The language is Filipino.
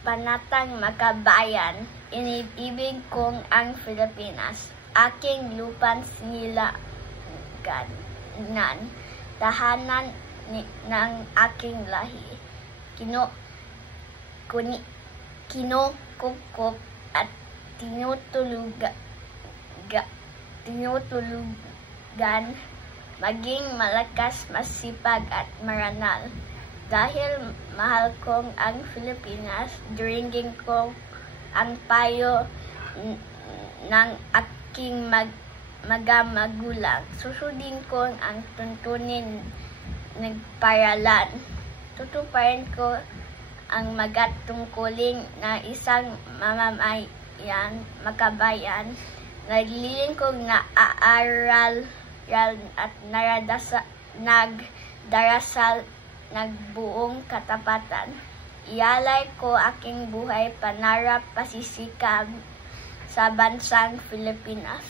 panatang makabayan, inibig kong ang Pilipinas, aking lupan sinilangan, tahanan ng aking lahi. Kinukupkop at tinutulugan maging malakas, masipag at maranal. Dahil mahal kong ang Pilipinas, diringgin ko ang payo ng aking magulang. Susundin ko ang tuntunin ng paaralan. Tutuparin ko ang magatungkuling na isang makabayan. Naglilingkod na aaral at nagdarasal nagbuong katapatan. Ialay ko aking buhay, pangarap, pasisikap sa bansang Pilipinas.